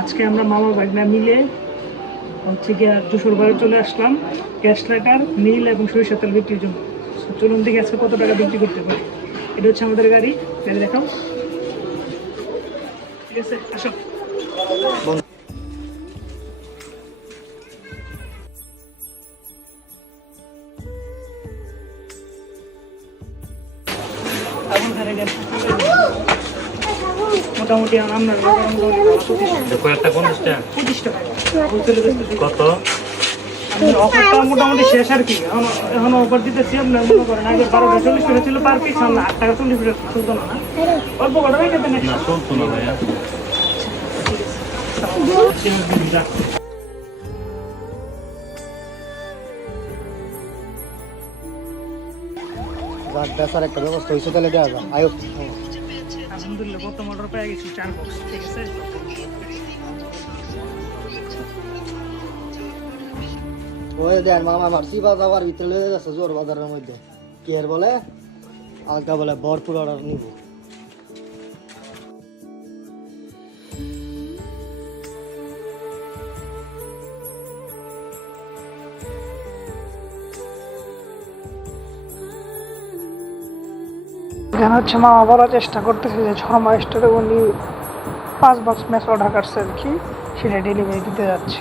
আজকে আমরা মামা ভাগনা মিলে হচ্ছে গিয়ে যশোর বারে চলে আসলাম গ্যাস লাইটার নীল এবং সরিষার তেল বিক্রির জন্য। চলুন দেখি আজকে কত টাকা বিক্রি করতে পারি। এটা হচ্ছে আমাদের গাড়ি দেখাও। ঠিক আছে, আসো। মোটামুটি আমরা কত অফারটা মোটামুটি শেষ আর কি। এখন অফার দিতেছি আপনার মনে করেন আগে 12:40 করে ছিল পার পিস, 8 টাকা 40 চলতো না, অল্প কটা ভাই খেতে না চলতো না ভাইয়া। বেচার একটা ব্যবস্থা হয়েছে, তাহলে দেওয়া যায়। আয়ো আলহামদুলিল্লাহ প্রথম অর্ডার পেয়ে গেছি 4 বক্স। ঠিক আছে, ওই দেন মামা আমার সিবা যাওয়ার ভিতরে লেগে যাচ্ছে জোর বাজারের মধ্যে। কি আর বলে আলকা বলে ভরপুর অর্ডার নিব। এখানে হচ্ছে মামা বলার চেষ্টা করতেছে যে শর্মা স্টোরে উনি 5 বক্স ম্যাচ অর্ডার করছে আর কি, সেটা ডেলিভারি দিতে যাচ্ছে।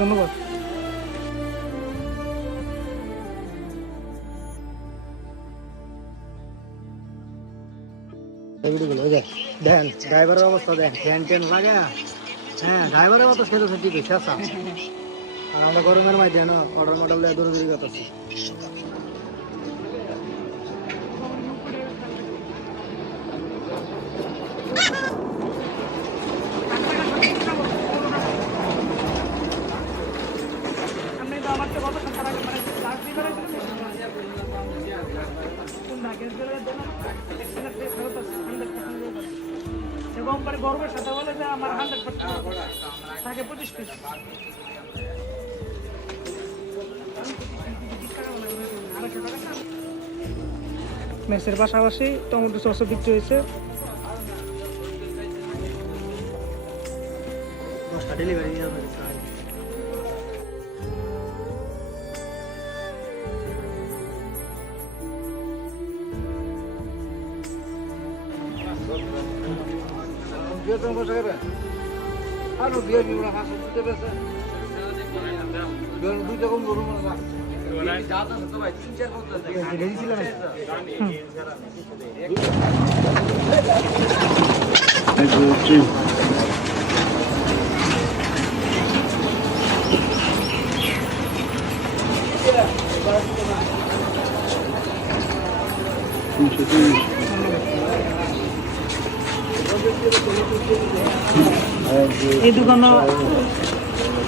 ধন্যবাদ। দেখেন ড্রাইভারের অবস্থা, দেখেন ফ্যান ট্যান লাগে। হ্যাঁ ড্রাইভারের অবস্থা খেতে ঠিক আছে। আর আমরা গরমের মাঝে অর্ডার মডেল দৌড়ি করতেছি। কোম্পানি গর্বের সাথে বলে যে আমার 100% থাকে 25 পিস। মেসের পাশাপাশি টমেটো সসও বিক্রি হয়েছে। ডেলিভারি আরো বিয়ে নিবো হাসি দিতে পেছে দুইটা কম গরু মাছ এই দোকানে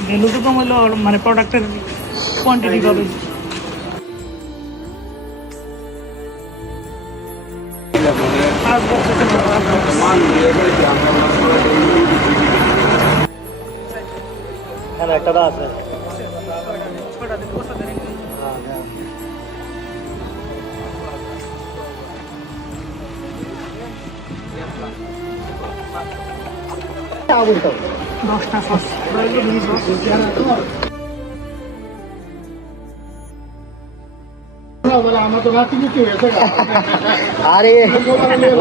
ভ্যালু তো কম হলো, মানে প্রোডাক্টের কোয়ান্টিটি কবে একটা আছে। দশটা সস আরে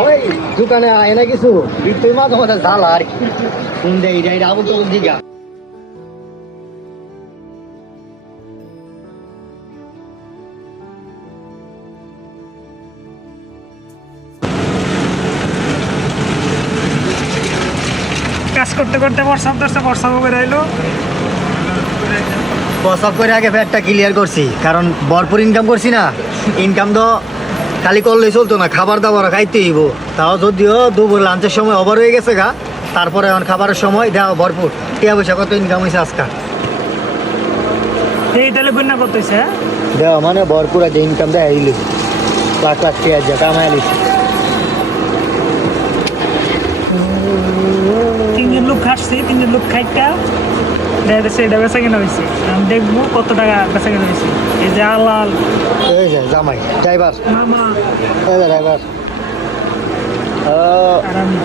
ওই দোকানে আয় না কিছু তুই মাঝে মাঝে ঝালা আর কি কোন দেয় এটা আবু তো দিঘা। কাজ করতে করতে হোয়াটসঅ্যাপ ধরছে, হোয়াটসঅ্যাপ করে আইলো। হোয়াটসঅ্যাপ করে আগে ফ্যাটটা ক্লিয়ার করছি, কারণ ভরপুর ইনকাম করছি না, ইনকাম তো খালি করলেই চলতো না, খাবার দাবার খাইতে হইব। তাও যদিও দুপুর লাঞ্চের সময় ওভার হয়ে গেছে গা, তারপরে এখন খাবারের সময় দেওয়া ভরপুর। টিয়া পয়সা কত ইনকাম হয়েছে আজকাল এই তাহলে বন্যা করতেছে হ্যাঁ দেওয়া মানে ভরপুর আছে ইনকাম দেয় আইলে লাখ লাখ টিয়া যা কামাই আলিস। তিনজন লোক খাচ্ছে, তিনজন লোক খাইটা দেখা যাচ্ছে এটা বেচা কেনা হয়েছে। আমি দেখবো কত টাকা বেচা কেনা হয়েছে। এই যে আলাল এই যে জামাই ড্রাইভার, মামা এই যে ড্রাইভার। আর আমি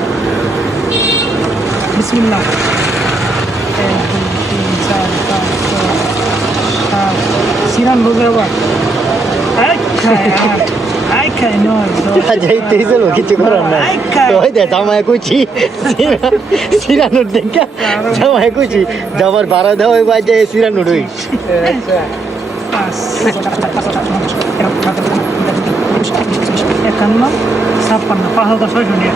বিসমিল্লাহ 1 2 3 4 5 6 7 সিরান বলবে আবার আই খাই নয় যাইতেই চলো, কিছু করার নাই। ওই দে জামাই কুচি সিরানুর দেখা জামাই কুচি যাবার ভাড়া দেওয়া ওই বাজে সিরানুর ওই। একান্ন 56 5,600 টাকা